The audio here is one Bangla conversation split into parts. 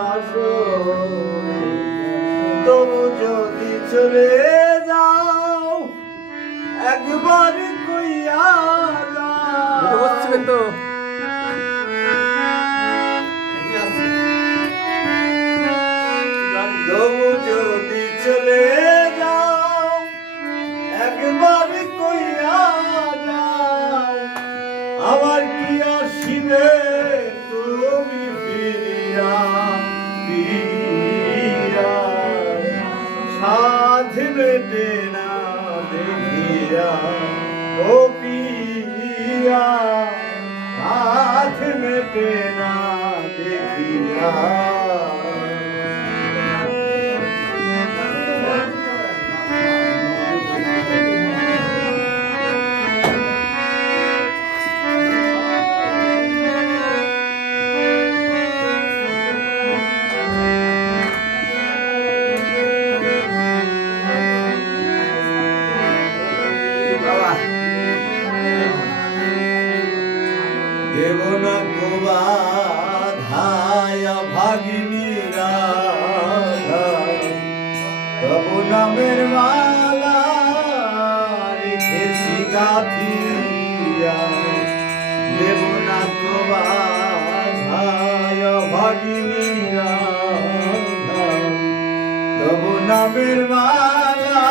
আসরে তবু যদি চলে যাও একবার কইয়া বসছিলেন তো তবু যদি চলে যাও একবার কইয়া যাও আবার কি আসিবে তুমি ফিরিয়া ফিরিয়া সাধ মেটে না দেখিয়া ও পিয়া সাধ মেটে না দেখিয়া দেব না গোবাধায় ভাগিনীরা তবু নামের মালা রেখেছি গাথিয়া দেব না গোবাধায় ভাগিনীরা তবু নামের মালা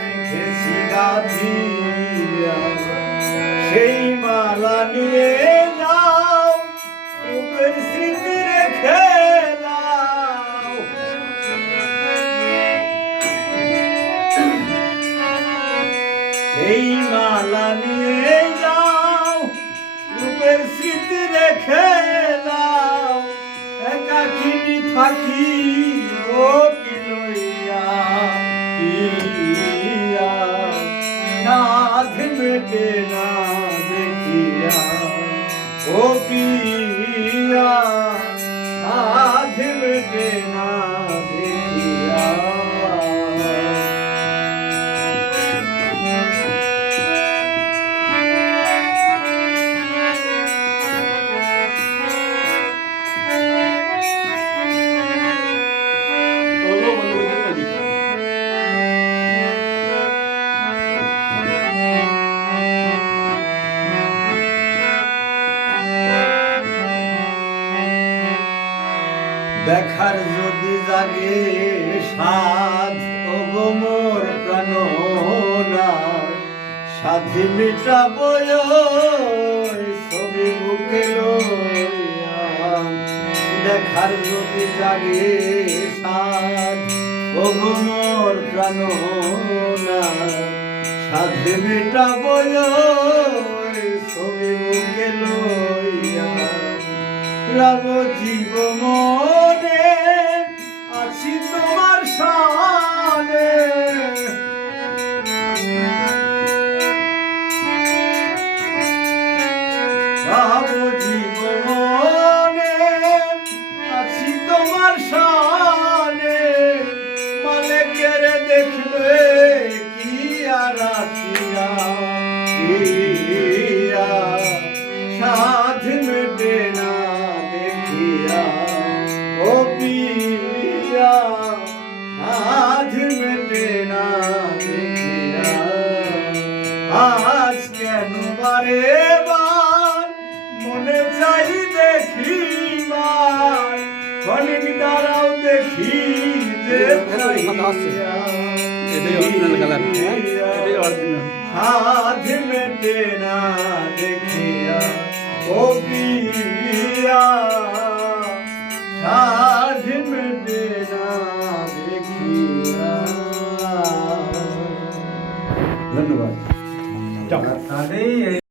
রেখেছি গাথিয়া সেই মালা নিয়ে যাও রূপের স্মৃতি রেখে যাও সেই মালা নিয়ে যাও রূপের স্মৃতি রেখে যাও একাকিনী থাকি ও কি লইয়া সাধ মেটে না দেখিয়া ও পিয়া সাধ মেটে না দেখিয়া দেখার যদি জাগে সাধ ওগো মোর প্রাণনা সাধি মিটাবো ছবি বুকে লইয়া দেখার যদি জাগে সাধ ওগো মোর প্রাণনা সাধি মিটাবো ছবি বুকে লইয়া রাব জীব মনে আছি তোমার সামনে রাব জীব মনে আছি তোমার সামনে মালিকের দেখবে কি আর আসিয়া সাধ মেটে না ও পিয়া সাধ মেটে না দেখিয়া আজ কেন বারে বার মনে চাই দেখিবার ক্ষণিক দাঁড়াও দেখি যে সাধ মেটে না দেখিয়া ও পিয়া সাধ মেটে না দেখিয়া ধন্যবাদ।